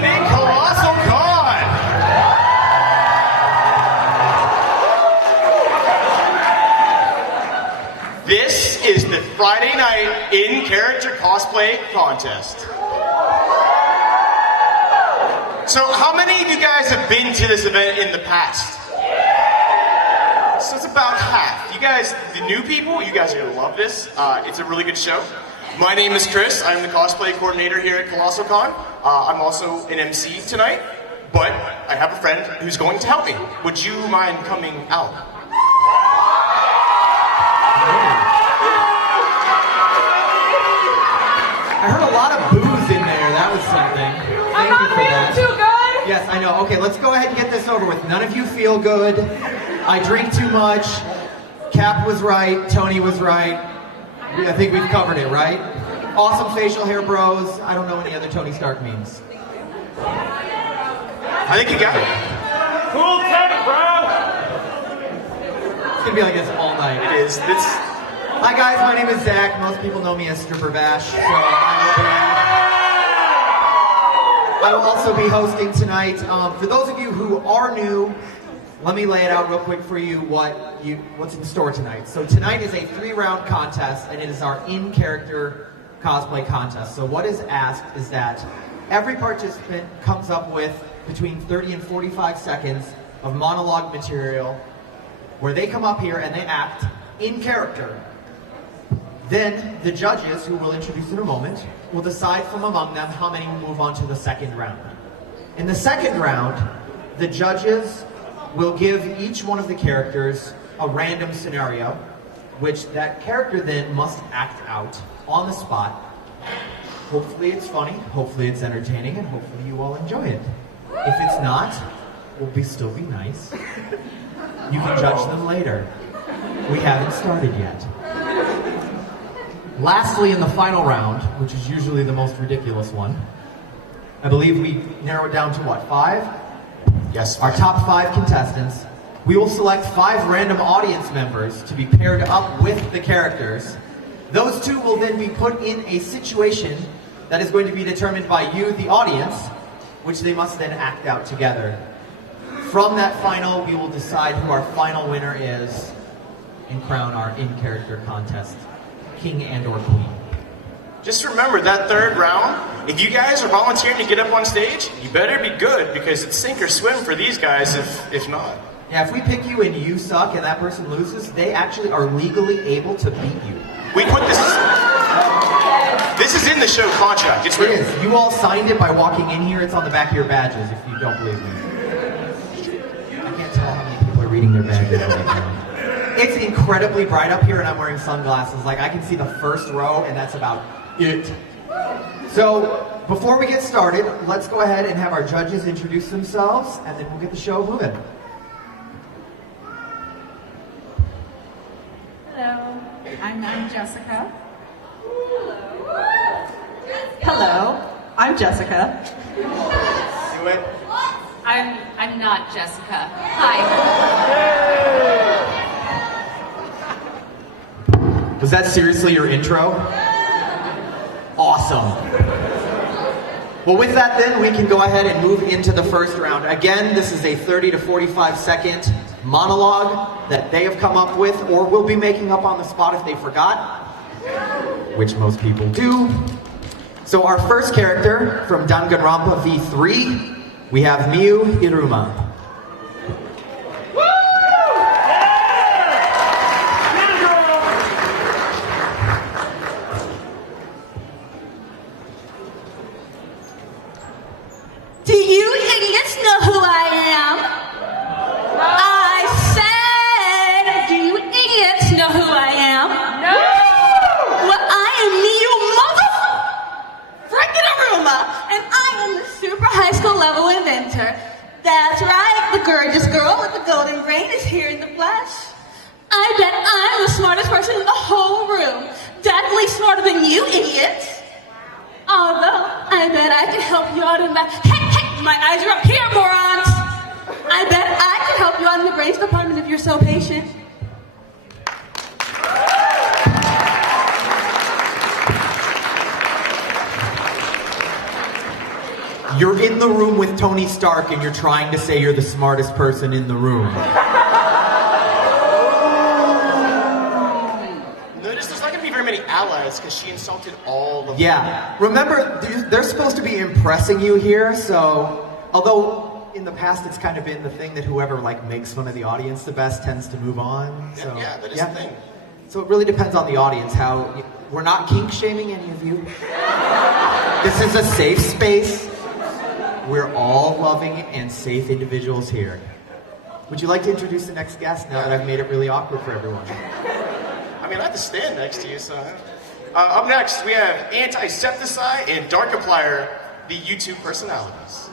evening, Colossalcon! This is the Friday night in-character cosplay contest. So how many of you guys have been to this event in the past? So it's about half. You guys, the new people, you guys are going to love this. It's a really good show. My name is Chris. I'm the cosplay coordinator here at Colossalcon. I'm also an MC tonight, but I have a friend who's going to help me. Would you mind coming out? I heard a lot of boos in there. That was something. I'm not feeling too good. Yes, I know. Okay, let's go ahead and get this over with. None of you feel good. I drink too much. Cap was right. Tony was right. I think we've covered it, right? Awesome facial hair bros. I don't know any other Tony Stark memes. I think you got it. Cool tech, bro. It's gonna be like this all night. It is. Hi guys, my name is Zach. Most people know me as Stripper Bash. So I will also be hosting tonight. For those of you who are new, let me lay it out real quick for you what's in store tonight. So tonight is a 3-round contest, and it is our in-character cosplay contest. So what is asked is that every participant comes up with between 30 and 45 seconds of monologue material where they come up here and they act in character. Then the judges, who we'll introduce in a moment, will decide from among them how many will move on to the second round. In the second round, the judges will give each one of the characters a random scenario, which that character then must act out on the spot. Hopefully it's funny, hopefully it's entertaining, and hopefully you all enjoy it. If it's not, we'll still be nice. You can judge them later. We haven't started yet. Lastly, in the final round, which is usually the most ridiculous one, I believe we narrowed down to what, 5? Yes. Our top 5 contestants. We will select 5 random audience members to be paired up with the characters. Those 2 will then be put in a situation that is going to be determined by you, the audience, which they must then act out together. From that final, we will decide who our final winner is and crown our in-character contest king and or queen. Just remember that third round, if you guys are volunteering to get up on stage, you better be good, because it's sink or swim for these guys if not. Yeah, if we pick you and you suck and that person loses, they actually are legally able to beat you. We put this is in the show contract. It's real. It is. You all signed it by walking in here. It's on the back of your badges if you don't believe me. I can't tell how many people are reading their badges right now. It's incredibly bright up here and I'm wearing sunglasses. Like, I can see the first row and that's about it. So, before we get started, let's go ahead and have our judges introduce themselves and then we'll get the show moving. Hello, I'm Jessica. Hello, I'm Jessica. Do it. I'm not Jessica. Hi. Was that seriously your intro? Awesome. Well, with that then, we can go ahead and move into the first round. Again, this is a 30 to 45 second monologue that they have come up with or will be making up on the spot if they forgot, which most people do. So our first character from Danganronpa V3, we have Miu Iruma. Do you idiots know who I am? I said, do you idiots know who I am? No! Well, I am Miu Freaking Aruma, and I am the super high school level inventor. That's right, the gorgeous girl with the golden brain is here in the flesh. I bet I'm the smartest person in the whole room. Definitely smarter than you idiots. Although, I bet I can help you out in that. Hey, my eyes are up here, morons! I bet I can help you out in the brains department if you're so patient. You're in the room with Tony Stark and you're trying to say you're the smartest person in the room. Notice there's not going to be very many allies because she insulted all of them. Yeah. Remember, they're supposed to be impressing you here, so... Although, in the past, it's kind of been the thing that whoever, like, makes fun of the audience the best tends to move on. So, Yeah, that is the thing. So it really depends on the audience, how... We're not kink-shaming any of you. This is a safe space. We're all loving and safe individuals here. Would you like to introduce the next guest now that I've made it really awkward for everyone? I mean, I have to stand next to you, so... up next, we have Anti-Septicide and Darkiplier, the YouTube personalities.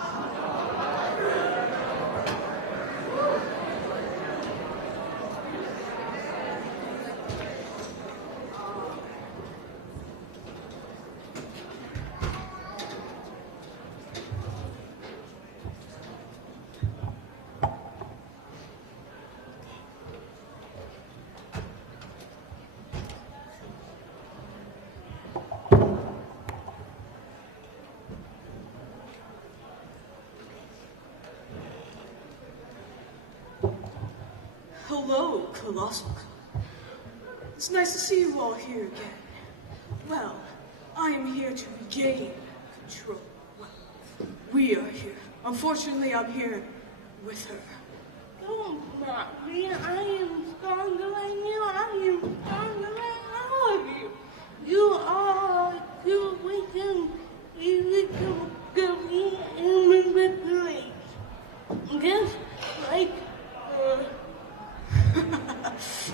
Hello, Colossalcon. It's nice to see you all here again. Well, I am here to regain control. Well, we are here. Unfortunately, I'm here with her. Don't mock me. I am stronger than you. I am stronger than all of you. You are too weak and easy to defeat and manipulate. Just like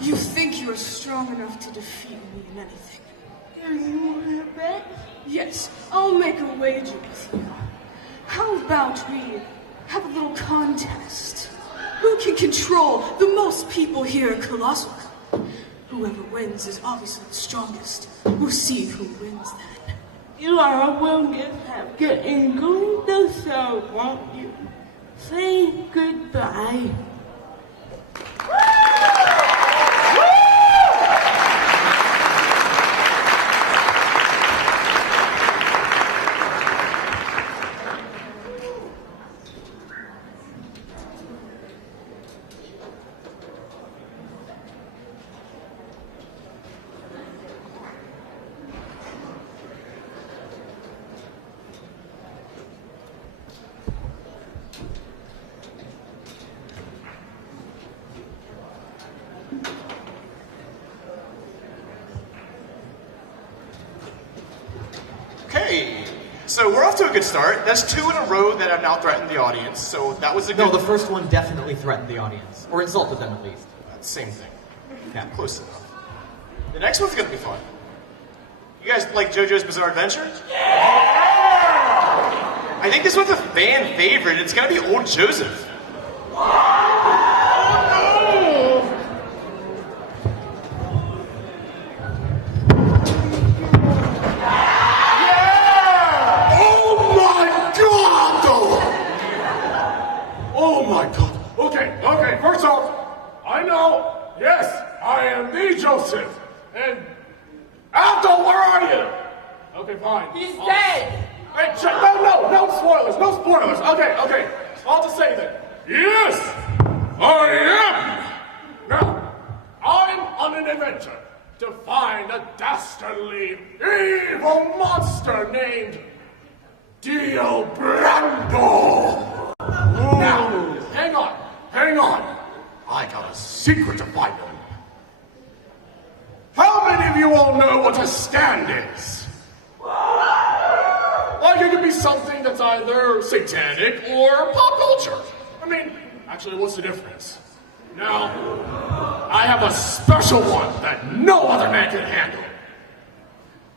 You think you are strong enough to defeat me in anything? do you want to bet? Yes, I'll make a wager with you. How about we have a little contest? Who can control the most people here at Colossalcon? Whoever wins is obviously the strongest. We'll see who wins then. You are will just have to enjoy the show, won't you? Say goodbye. Okay, so we're off to a good start. That's 2 in a row that have now threatened the audience, so that was a good... No, the first one definitely threatened the audience. Or insulted them, at least. Same thing. Yeah. Close enough. The next one's gonna be fun. You guys like JoJo's Bizarre Adventure? Yeah! I think this one's a fan favorite. It's gonna be Old Joseph. Oh my god. Okay, first off, I know, yes, I am the Joseph. And Aldo, where are you? Okay, fine. He's dead! Hey, no spoilers. Okay. I'll just say that. Yes, I am. Now, I'm on an adventure to find a dastardly, evil monster named Dio Brando. Now, hang on. I got a secret to find him. How many of you all know what a stand is? Like it could be something that's either satanic or pop culture. I mean, actually, what's the difference? Now, I have a special one that no other man can handle.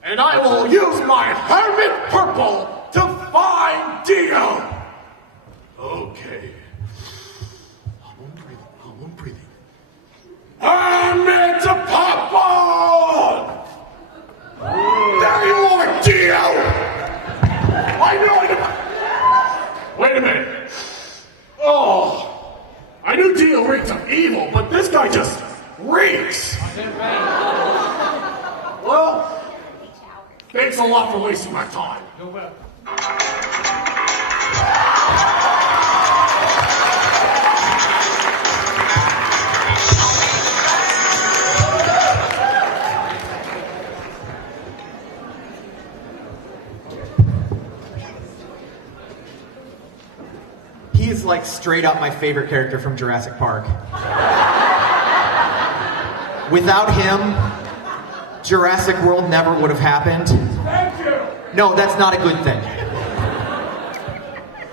And I will use my Hermit Purple to find Dio. Okay. I'm breathing. Hermit Purple! There you are, Dio! I know it. Wait a minute. Oh, I knew Dio reeked of evil, but this guy just reeks. Well, thanks a lot for wasting my time. he's like straight up my favorite character from Jurassic Park. Without him, Jurassic World never would have happened. Thank you. No, that's not a good thing.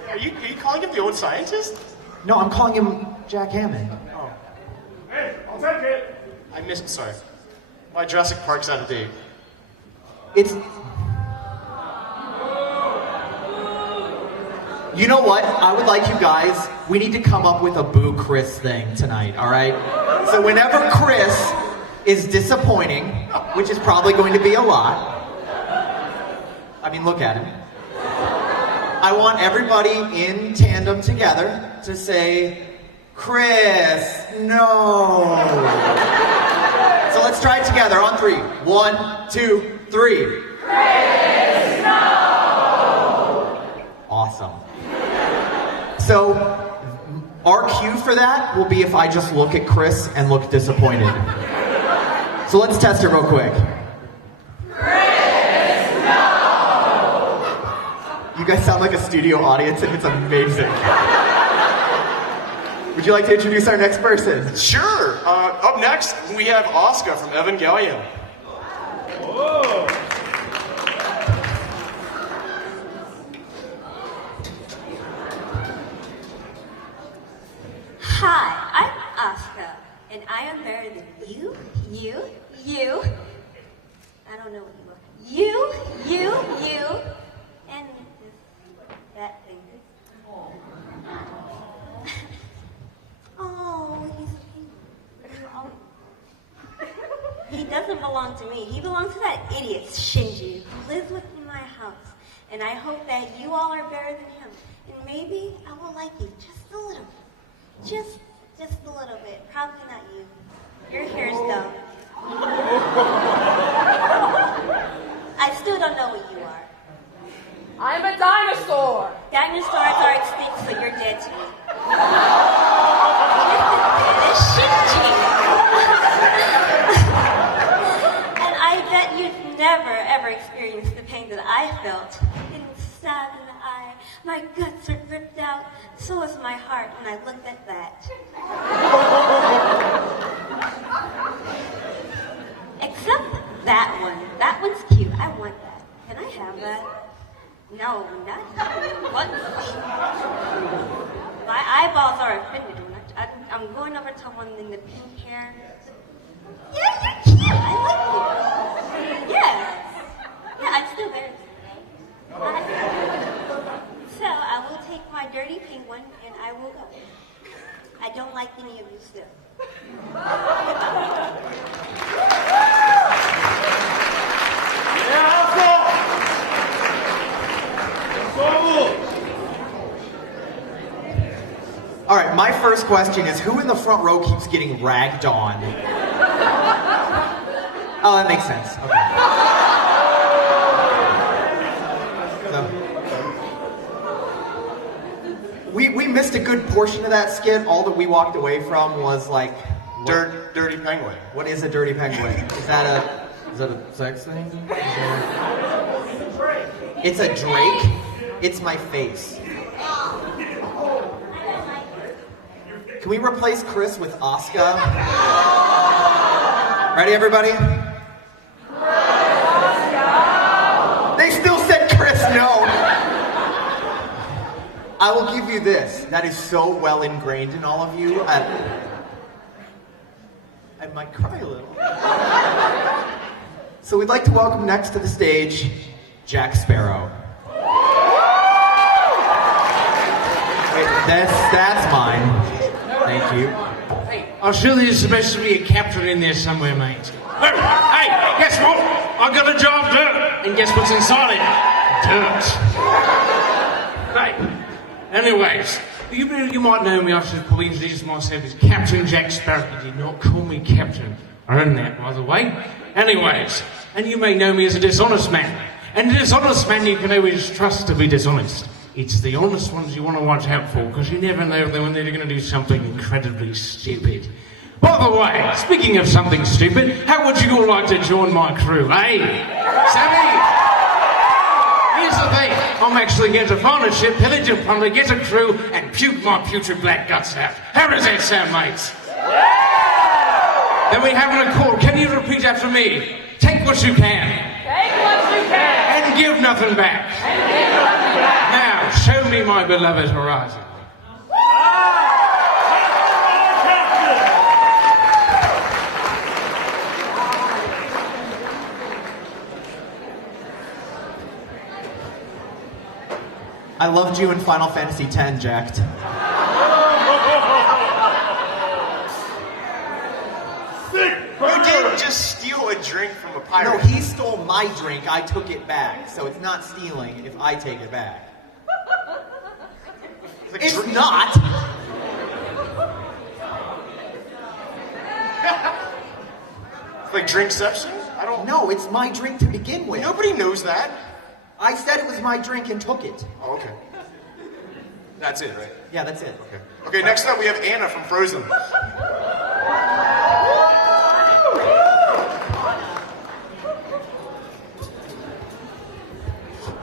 Are you calling him the old scientist? No, I'm calling him Jack Hammond. Oh, Hey, I'll take it. I missed. Sorry, my Jurassic Park's out of date. It's... You know what? I would like you guys, we need to come up with a boo Chris thing tonight, alright? So whenever Chris is disappointing, which is probably going to be a lot, I mean, look at him. I want everybody in tandem together to say, Chris, no. So let's try it together on 3. 1, 2, 3. Chris, no. Awesome. So, our cue for that will be if I just look at Chris and look disappointed. So let's test it real quick. Chris, no! You guys sound like a studio audience and it's amazing. Would you like to introduce our next person? Sure. Up next, we have Oscar from Evangelion. Whoa. Hi, I'm Asuka, and I am better than you. I don't know what you are. You, and that thing. Oh, he doesn't belong to me. He belongs to that idiot Shinji who lives with me in my house. And I hope that you all are better than him. And maybe I will like you just a little bit. Just a little bit. Probably not you. Your hair's dumb. I still don't know what you are. I'm a dinosaur. Dinosaurs are extinct, so you're dead to me. It's Shinji. And I bet you've never, ever experienced the pain that I felt. Inside of the eye. My guts are ripped out. So was my heart when I looked at that. Except that one. That one's cute. I want that. Can I have that? No, not you. What? My eyeballs are offended. I'm going over to one in the pink hair. Yeah, you're cute. I like you. Yeah. Yeah, I'm still better than you. So I will take my dirty pink one and I will go. I don't like any of you still. All right, my first question is, who in the front row keeps getting ragged on? Oh, that makes sense. Okay. We missed a good portion of that skit. All that we walked away from was like... Dirty penguin. What is a dirty penguin? Is that a sex thing? It's a drake? It's my face. Can we replace Chris with Asuka? Ready, everybody? They still said Chris, no. I will give you this. That is so well ingrained in all of you. I might cry a little. So we'd like to welcome next to the stage, Jack Sparrow. Wait, that's mine. Thank you. Hey, I'm sure there's supposed to be a captain in there somewhere, mate. Oh, hey, guess what? I got a jar of dirt. And guess what's inside it? Dirt. Hey, anyways, you might know me. I should probably introduce myself as Captain Jack Sparrow. You did not call me Captain. I own that, by the way. Anyways, and you may know me as a dishonest man. And a dishonest man you can always trust to be dishonest. It's the honest ones you want to watch out for, because you never know when they're going to do something incredibly stupid. By the way, speaking of something stupid, how would you all like to join my crew, eh? Sammy? Here's the thing. I'm actually here to varnish a ship, pillage and plunder, get a crew, and puke my putrid black guts out. How does that sound, mates? Then we have an accord. Can you repeat after me? Take what you can. Take what you can. And give nothing back. And give nothing back. Now, show me my beloved horizon. I loved you in Final Fantasy X, Jacked. You didn't just steal a drink from a No, pirate. he stole my drink. I took it back. So it's not stealing if I take it back. It's not. It's like drinkception? I don't know. No, it's my drink to begin with. Nobody knows that. I said it was my drink and took it. Oh, okay. That's it, right? Yeah, that's it. Okay. Okay, next up we have Anna from Frozen.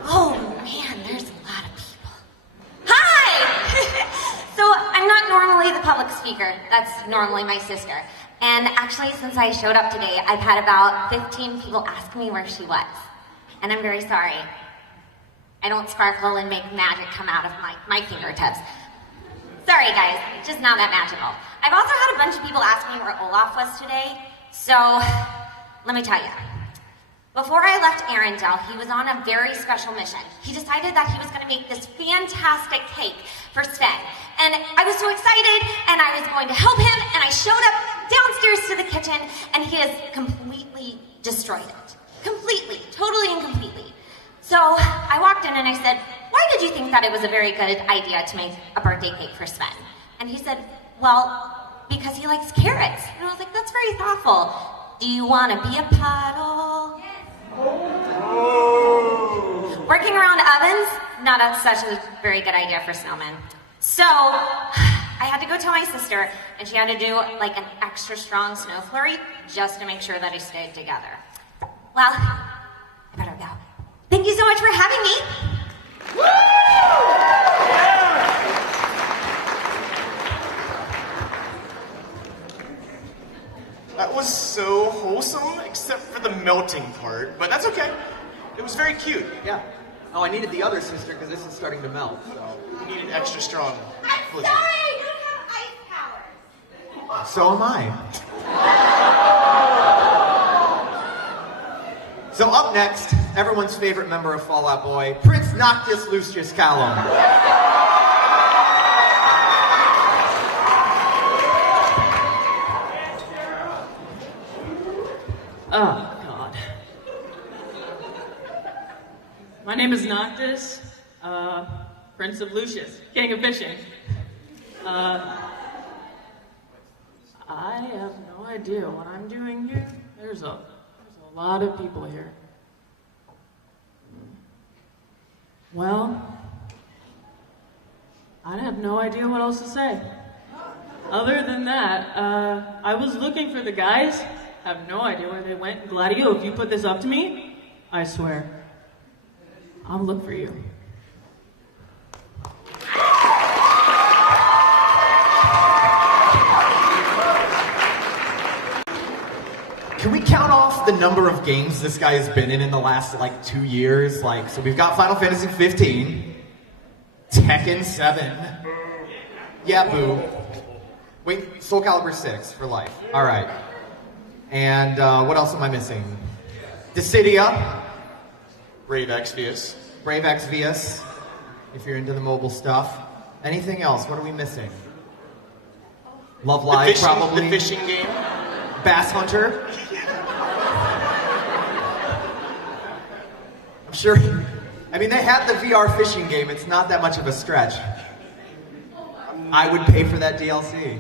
Oh man, there's a lot of people. Hi! So I'm not normally the public speaker. That's normally my sister. And actually, since I showed up today, I've had about 15 people ask me where she was. And I'm very sorry. I don't sparkle and make magic come out of my fingertips. Sorry guys, it's just not that magical. I've also had a bunch of people ask me where Olaf was today. So, let me tell you. Before I left Arendelle, he was on a very special mission. He decided that he was going to make this fantastic cake for Sven. And I was so excited, and I was going to help him, and I showed up downstairs to the kitchen, and he has completely destroyed it. Completely. Totally and completely. So I walked in and I said, why did you think that it was a very good idea to make a birthday cake for Sven? And he said, well, because he likes carrots. And I was like, that's very thoughtful. Do you want to be a puddle? Working around ovens, such a very good idea for snowmen. So I had to go tell my sister, and she had to do like an extra strong snow flurry just to make sure that it stayed together. Well, I better go. Thank you so much for having me. That was so wholesome, except for the melting part, but that's okay. It was very cute. Yeah. Oh, I needed the other sister because this is starting to melt. So. You needed extra strong. I'm sorry, you have ice powers. So am I. So up next, everyone's favorite member of Fall Out Boy, Prince Noctis Lucius Callum. Oh, God. My name is Noctis, Prince of Lucius, King of Fishing. I have no idea what I'm doing here. There's a lot of people here. Well, I have no idea what else to say. Other than that, I was looking for the guys. Have no idea where they went. Gladio, if you put this up to me, I swear, I'll look for you. Can we count off the number of games this guy has been in the last, 2 years? So we've got Final Fantasy 15, Tekken 7. Yeah, boo. Wait, Soul Calibur 6 for life. All right. And what else am I missing? Dissidia. Brave Exvius. Brave Exvius, if you're into the mobile stuff. Anything else? What are we missing? Love Live, probably. The fishing game. Bass Hunter. I'm sure. I mean, they had the VR fishing game. It's not that much of a stretch. I would pay for that DLC.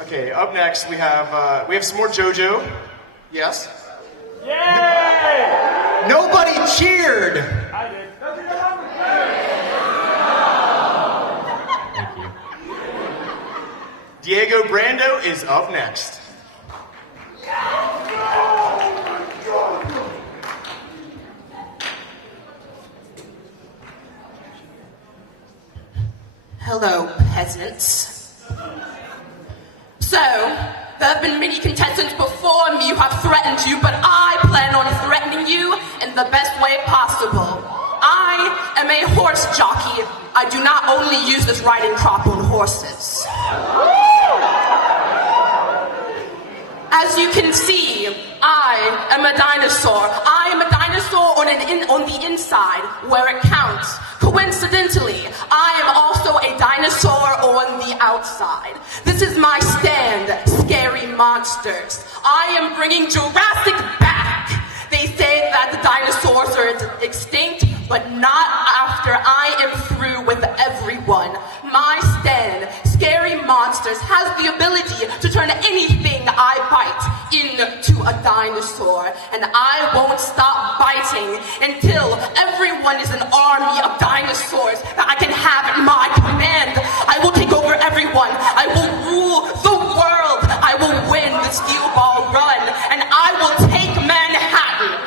Okay, up next we have some more JoJo. Yes. Yay! Nobody cheered. I did. Diego Brando is up next. Hello, peasants. So, there have been many contestants before me who have threatened you, but I plan on threatening you in the best way possible. I am a horse jockey. I do not only use this riding crop on horses. As you can see, I am a dinosaur. I am a dinosaur on the inside, where it counts. Coincidentally, I am also a dinosaur on the outside. This is my stand, Scary Monsters. I am bringing Jurassic back. They say that the dinosaurs are extinct, but not after I am through with everyone. My stand, Scary Monsters, has the ability to turn anything I bite into a dinosaur. And I won't stop biting until everyone is an army of dinosaurs that I can have at my command. I will take over everyone. I will rule the world. I will win the Steel Ball Run. And I will take Manhattan.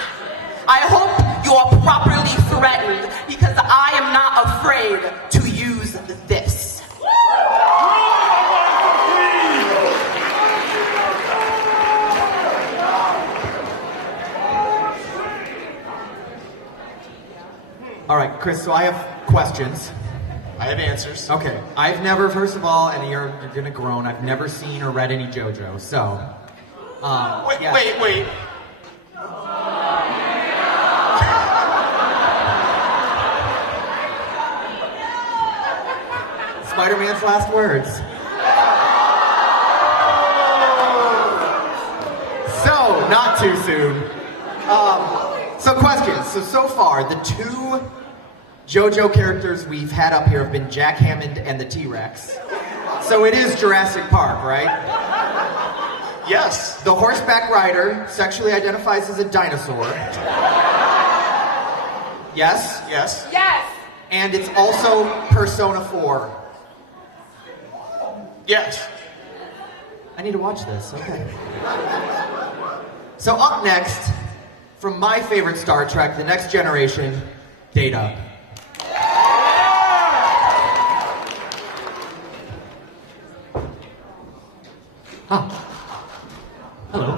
I hope you are properly threatened, because I am not afraid to use this. All right, Chris, so I have questions. I have answers. Okay, I've never, first of all, and you're gonna groan, I've never seen or read any JoJo, so... Wait. Spider-Man's last words. So, not too soon. So questions. So far, the two JoJo characters we've had up here have been Jack Hammond and the T-Rex. So it is Jurassic Park, right? Yes. The horseback rider sexually identifies as a dinosaur. Yes? Yes. Yes! And it's also Persona 4. Yes. I need to watch this, okay. So up next, from my favorite Star Trek, The Next Generation, Data. Hello.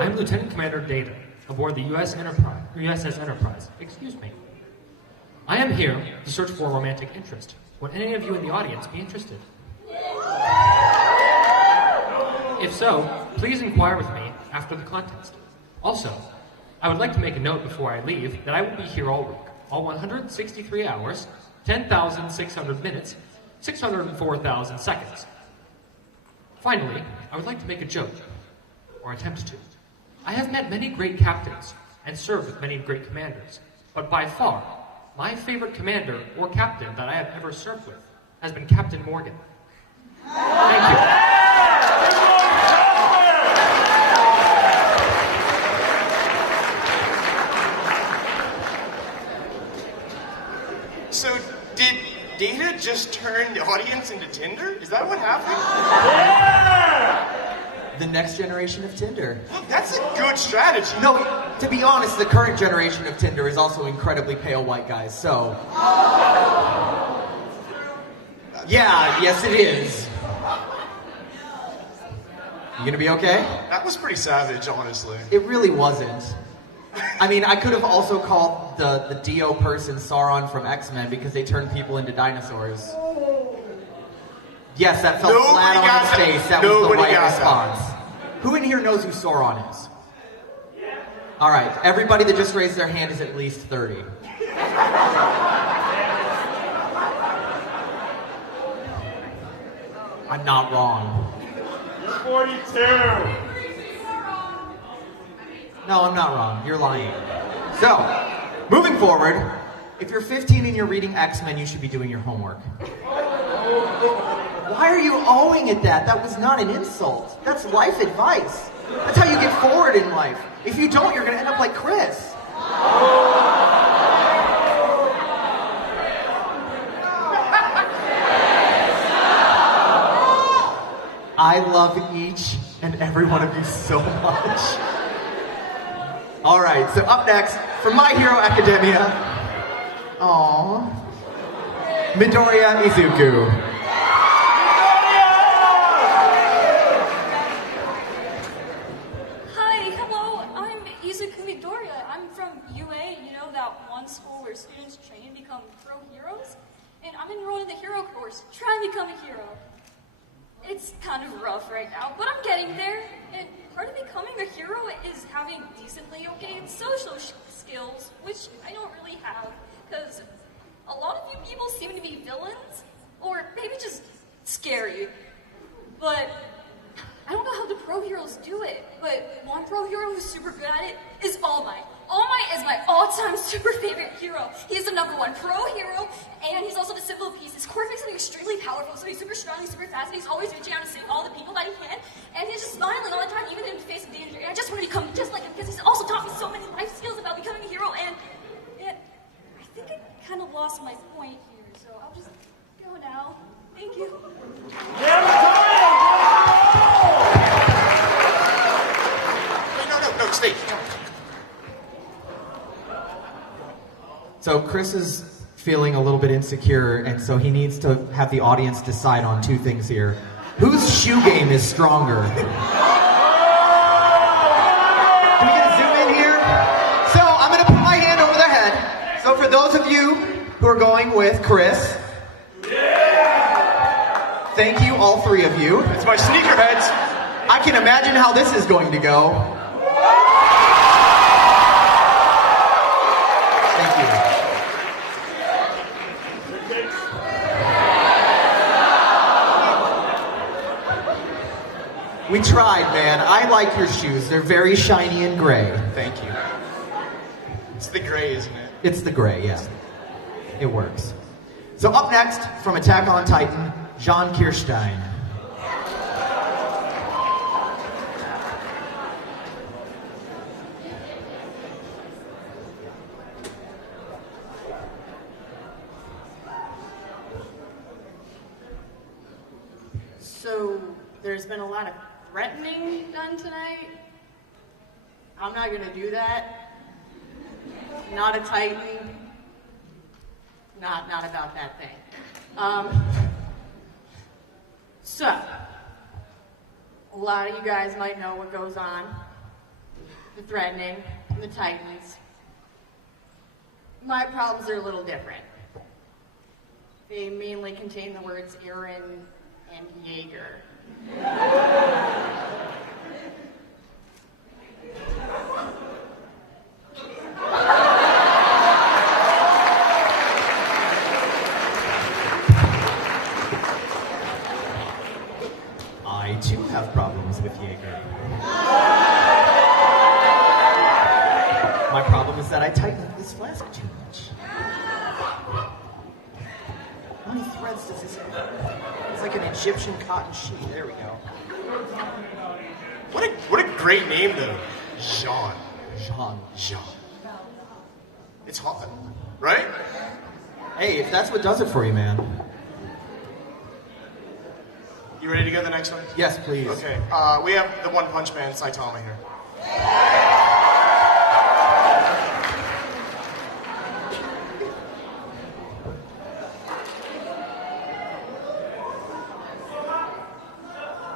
I'm Lieutenant Commander Data, aboard the USS Enterprise. Excuse me. I am here to search for a romantic interest. Would any of you in the audience be interested? If so, please inquire with me after the contest. Also, I would like to make a note before I leave that I will be here all week, all 163 hours, 10,600 minutes, 604,000 seconds. Finally, I would like to make a joke, or attempt to. I have met many great captains and served with many great commanders, but by far, my favorite commander or captain that I have ever served with has been Captain Morgan. Thank you. So, did Data just turn the audience into Tinder? Is that what happened? The next generation of Tinder. Look, that's a good strategy. No, to be honest, the current generation of Tinder is also incredibly pale white guys, so... Yeah, yes it is. You gonna be okay? That was pretty savage, honestly. It really wasn't. I mean, I could have also called the Dio person Sauron from X-Men because they turned people into dinosaurs. Yes, that fell flat on his face. That was the right response. Who in here knows who Sauron is? All right, everybody that just raised their hand is at least 30. I'm not wrong. You're 42. No, I'm not wrong. You're lying. So, moving forward, if you're 15 and you're reading X-Men, you should be doing your homework. Why are you owing it that? That was not an insult. That's life advice. That's how you get forward in life. If you don't, you're going to end up like Chris. I love each and every one of you so much. All right, so up next, from My Hero Academia. Aww. Midoriya Izuku. Hi, hello, I'm Izuku Midoriya. I'm from UA, you know, that one school where students train and become pro heroes? And I'm enrolled in the hero course, trying to become a hero. It's kind of rough right now, but I'm getting there. And part of becoming a hero is having decently okay social skills, which I don't really have, because a lot of you people seem to be villains, or maybe just scary. But I don't know how the pro heroes do it, but one pro hero who's super good at it is All Might. All Might is my all-time super favorite hero. He's the #1 pro hero, and he's also the symbol of peace. His core makes him extremely powerful, so he's super strong, he's super fast, and he's always reaching out to save all the people that he can, and he's just smiling all the time, even in the face of danger. And I just want to become just like him, because he's also taught me so many life skills about becoming a hero, and I think I kind of lost my point here, so I'll just go now. Thank you. No, stay. So Chris is feeling a little bit insecure, and so he needs to have the audience decide on two things here. Whose shoe game is stronger? Can we get a zoom in here? So I'm going to put my hand over their head. So for those of you who are going with Chris, thank you, all three of you. It's my sneakerheads. I can imagine how this is going to go. Thank you. We tried, man. I like your shoes. They're very shiny and gray. Thank you. It's the gray, isn't it? It's the gray, yeah. It works. So up next, from Attack on Titan, John Kirstein. So, there's been a lot of threatening done tonight. I'm not gonna do that. Not a Titan. Not about that thing. So, a lot of you guys might know what goes on. The threatening, the Titans. My problems are a little different. They mainly contain the words Aaron and Jaeger. I too have problems with Jaeger. My problem is that I tighten up this flask too much. How many threads does this have? It's like an Egyptian cotton sheet. There we go. What a great name, though. Jean. Jean. It's hot, right? Hey, if that's what does it for you, man. You ready to go to the next one? Yes, please. Okay. We have the One Punch Man, Saitama, here.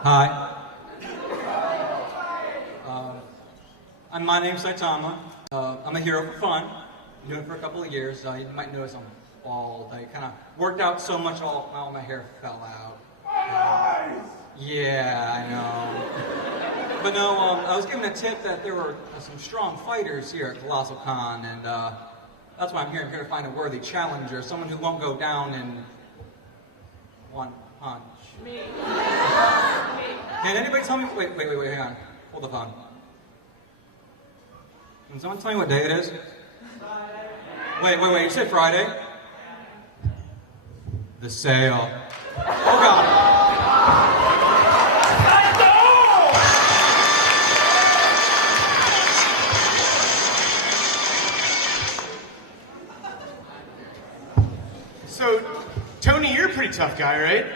Hi. My name's Saitama. I'm a hero for fun. Been doing it for a couple of years. You might notice I'm bald. I kind of worked out so much, all my hair fell out. Yeah, I know. But no, I was given a tip that there were some strong fighters here at Colossalcon, and that's why I'm here. I'm here to find a worthy challenger, someone who won't go down in one punch. Me. Can anybody tell me? Wait, hang on. Hold the phone. Can someone tell me what day it is? Wait, you said Friday? The sale. Oh, God. So, Tony, you're a pretty tough guy, right?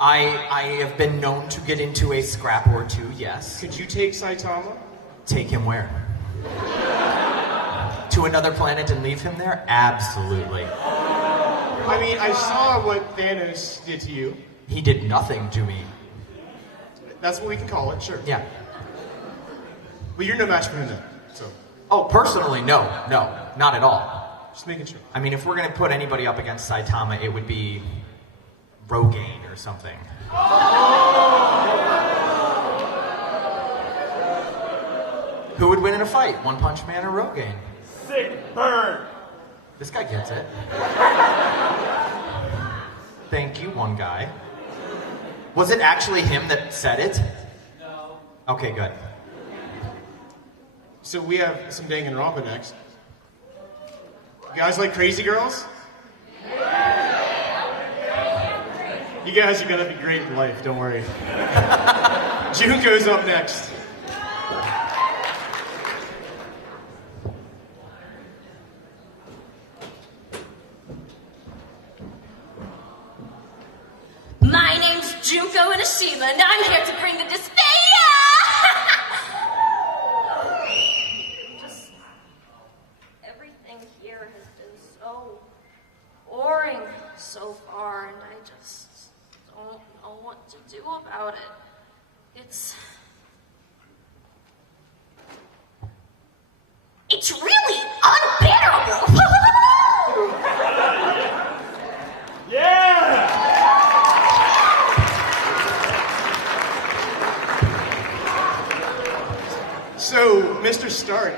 I have been known to get into a scrap or two, yes. Could you take Saitama? Take him where? To another planet and leave him there? Absolutely. I mean, I saw what Thanos did to you. He did nothing to me. That's what we can call it, sure. Yeah. But you're no match for him then, so. Oh, personally, no, not at all. Just making sure. I mean, if we're gonna put anybody up against Saitama, it would be Rogaine or something. Who would win in a fight? One Punch Man or Rogaine? Sick burn. This guy gets it. Thank you, one guy. Was it actually him that said it? No. Okay, good. So we have some Danganronpa next. You guys like Crazy Girls? You guys are gonna be great in life, don't worry. Junko's up next. My name's Junko Inashima, and I'm here to bring the despair. Just everything here has been so boring so far, and I just don't know what to do about it. It's really unbearable. Yeah! So, Mr. Stark,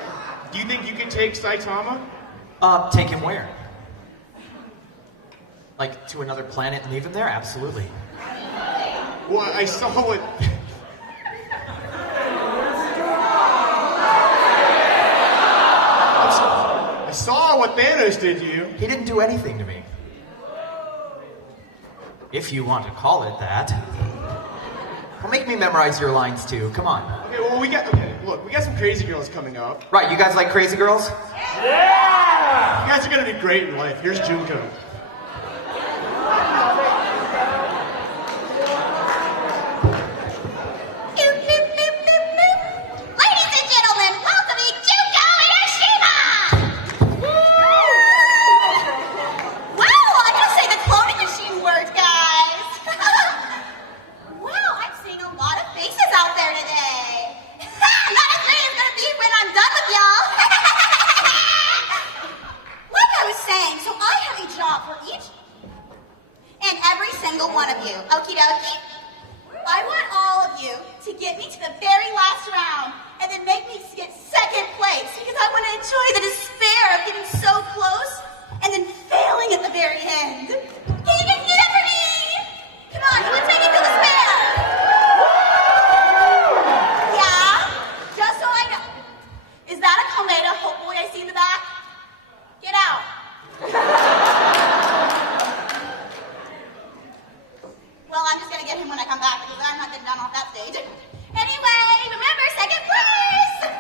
do you think you could take Saitama? Take him where? Like, to another planet and leave him there? Absolutely. Well, I saw what... I saw what Thanos did to you. He didn't do anything to me. If you want to call it that. Well, make me memorize your lines too. Come on. Okay, well, look, we got some Crazy Girls coming up. Right, you guys like Crazy Girls? Yeah! You guys are gonna do great in life. Here's Junko. Ladies and gentlemen, welcoming Junko Inashima! Wow, I gotta say the cloning machine worked, guys. Wow, I'm seeing a lot of faces out there today. Not as great as gonna be when I'm done with y'all. Like I was saying, so I have a job for each and every single one of you. Okie dokie? I want all of you to get me to the very last round and then make me get second place because I want to enjoy the despair of getting so close and then failing at the very end. Can you guys do that for me? Come on, let's make me feel despair. Yeah? Just so I know. Is that a Komeda Hopefully I see in the back? Get out. Well, I'm just gonna get him when I come back because I'm not getting done off that stage. Anyway, remember, second place!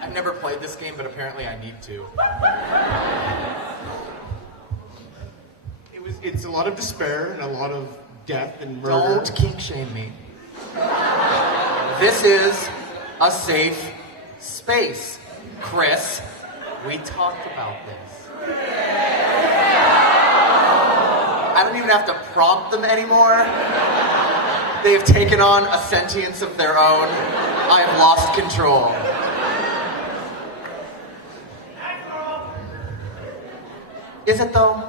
I've never played this game, but apparently I need to. It's a lot of despair and a lot of death and murder. Don't kink shame me. This is a safe space. Chris, we talked about this. I don't even have to prompt them anymore. They have taken on a sentience of their own. I have lost control. Is it though?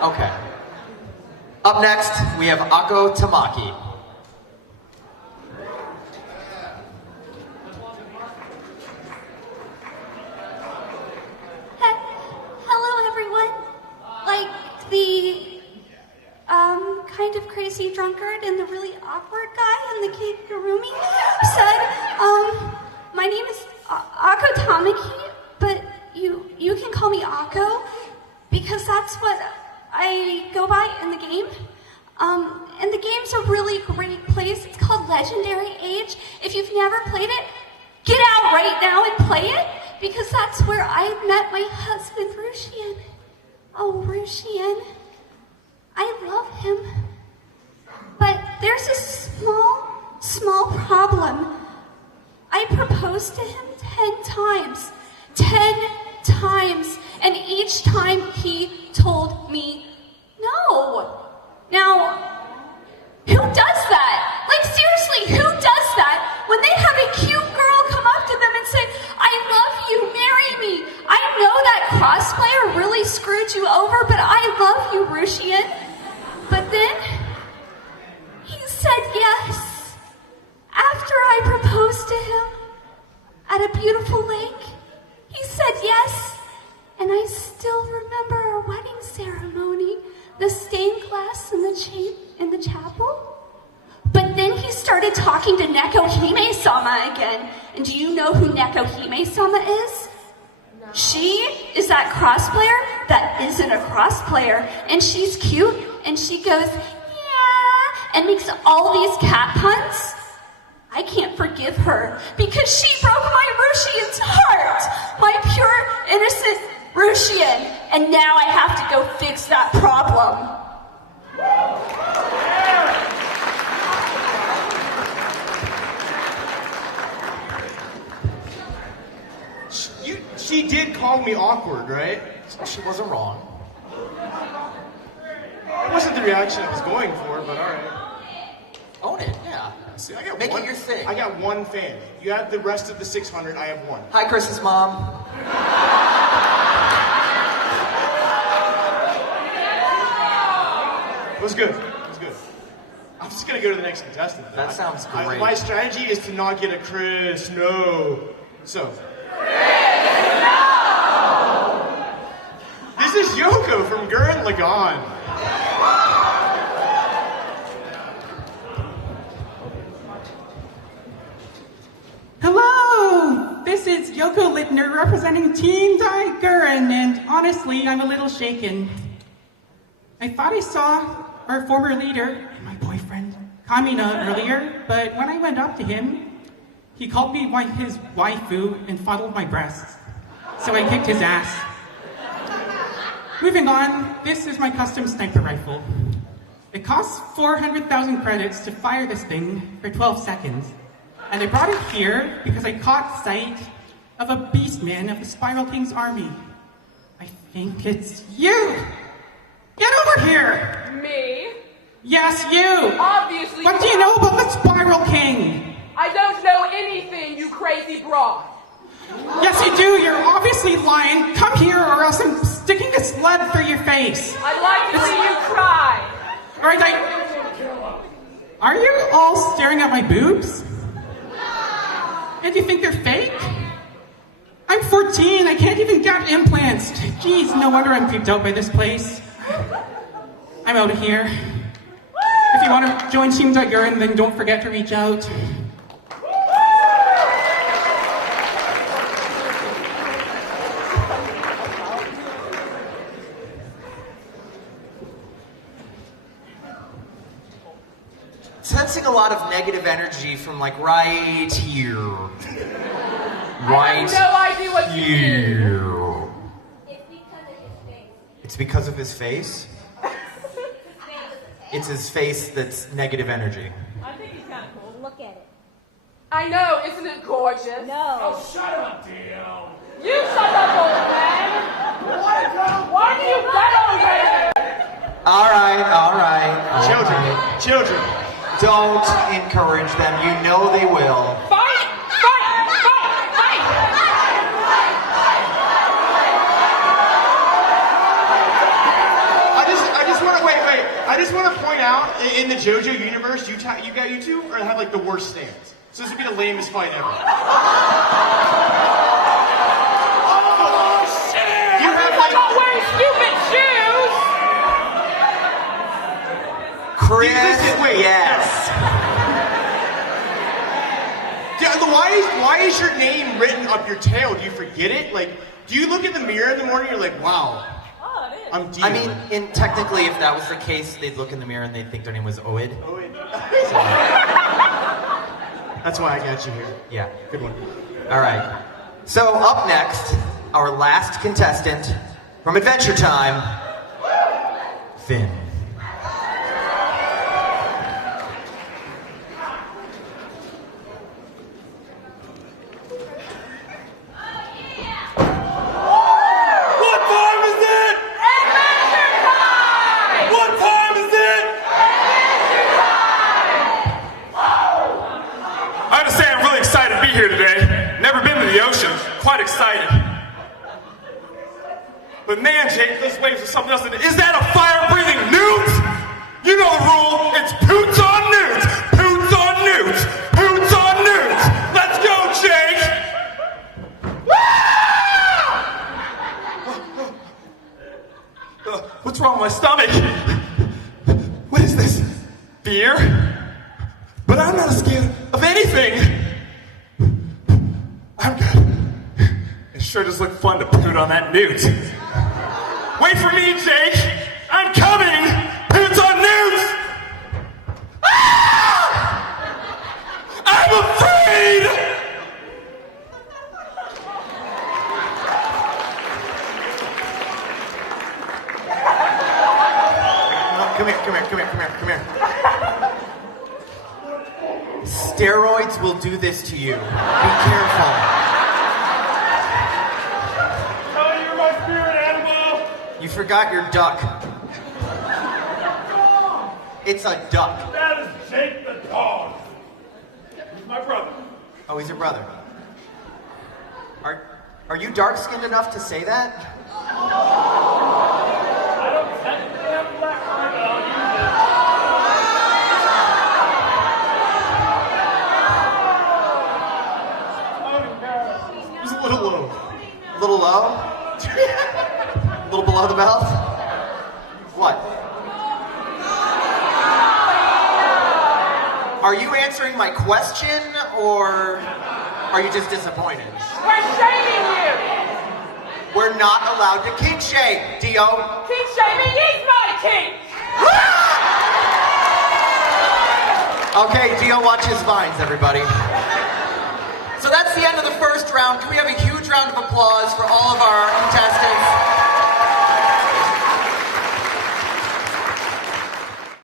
Okay. Up next, we have Ako Tamaki. Hello, everyone. Like the kind of crazy drunkard and the really awkward guy in the Kigurumi said, my name is Ako Tamaki, but you can call me Ako because that's what I go by in the game. And the game's a really great place. It's called Legendary Age. If you've never played it, get out right now and play it because that's where I met my husband, Russian. Oh, Russian, I love him. But there's a small problem. I proposed to him 10 times. 10 times. And each time he told me no. Now, who does that? Like, seriously, who does that? When they have a cute girl come up to them and say, I love you, marry me. I know that crossplayer really screwed you over, but I love you, Russian. But then, he said yes. After I proposed to him at a beautiful lake, he said yes. And I still remember our wedding ceremony, the stained glass in the chapel. But then he started talking to Neko Hime-sama again. And do you know who Neko Hime-sama is? No. She is that crossplayer that isn't a crossplayer. And she's cute, and she goes, yeah, and makes all these cat puns. I can't forgive her because she broke my Russian's heart. My pure, innocent Russian. And now I have to go fix that problem. She did call me awkward, right? She wasn't wrong. It wasn't the reaction I was going for, but all right. Own it, yeah. See, I got Make one, it your thing. I got one fan. You have the rest of the 600, I have one. Hi, Chris's mom. It was good. It was good. I'm just going to go to the next contestant. Though. That sounds great. My strategy is to not get a Chris, no. So. This is Yoko from Gurren Lagann. Hello! This is Yoko Littner representing Team Gurren, and honestly, I'm a little shaken. I thought I saw our former leader, my boyfriend, Kamina, earlier, but when I went up to him, he called me his waifu and fondled my breasts. So I kicked his ass. Moving on, this is my custom sniper rifle. It costs 400,000 credits to fire this thing for 12 seconds. And I brought it here because I caught sight of a beastman of the Spiral King's army. I think it's you! Get over here! Me? Yes, you! Obviously. What do you know about the Spiral King? I don't know anything, you crazy broad. Yes, you do. You're obviously lying. Come here or else I'm sticking a sled through your face. I'd like to see you cry. All right, Are you all staring at my boobs? And you think they're fake? I'm 14. I can't even get implants. Jeez, no wonder I'm creeped out by this place. I'm out of here. If you want to join Team Gurren, then don't forget to reach out. Sensing a lot of negative energy from like right here. Right I have no idea what here. you mean. It's because of his face? It's his face that's negative energy. I think he's kind of cool. Look at it. I know, isn't it gorgeous? No. Oh, shut up, Dio. You shut up, old man. Why do you get already? All right. Children. Don't encourage them. You know they will. Fight! I just want to point out, in the JoJo universe, you two have like the worst stance. So this would be the lamest fight ever. Oh, shit! You have like wearing stupid shoes! Chris, wait, yes. Why is your name written up your tail? Do you forget it? Like, do you look in the mirror in the morning and you're like, wow, I'm Dio. I mean, technically, if that was the case, they'd look in the mirror and they'd think their name was Oid. That's why I got you here. Yeah. Good one. All right. So up next, our last contestant from Adventure Time, Finn. What time is it? Adventure time! What time is it? Adventure time! I have to say I'm really excited to be here today. Never been to the ocean. Quite excited. But man, Jake, those waves are something else. Is that a fire-breathing newt? You know the rule. It's poots on newts. Poots on newts. Poots on newts. Let's go, Jake. What's wrong with my stomach? What is this? Beer? But I'm not scared of anything. I'm good. It sure does look fun to poot on that newt. Wait for me, Jake. I'm coming. Poots on newts. Ah! I'm afraid. Come here. Steroids will do this to you. Be careful. Oh, you're my spirit animal. You forgot your duck. It's a duck. That is Jake the dog. He's my brother. Oh, he's your brother. Are you dark-skinned enough to say that? I don't technically have a black eye, but I'll use it. Just a little low. A little low? A little below the belt? What? Are you answering my question, or are you just disappointed? We're shaming you! We're not allowed to kink shame, Dio. Kink shaming is my kink! Okay, Dio watches Vines, everybody. So that's the end of the first round. Can we have a huge round of applause for all of our contestants?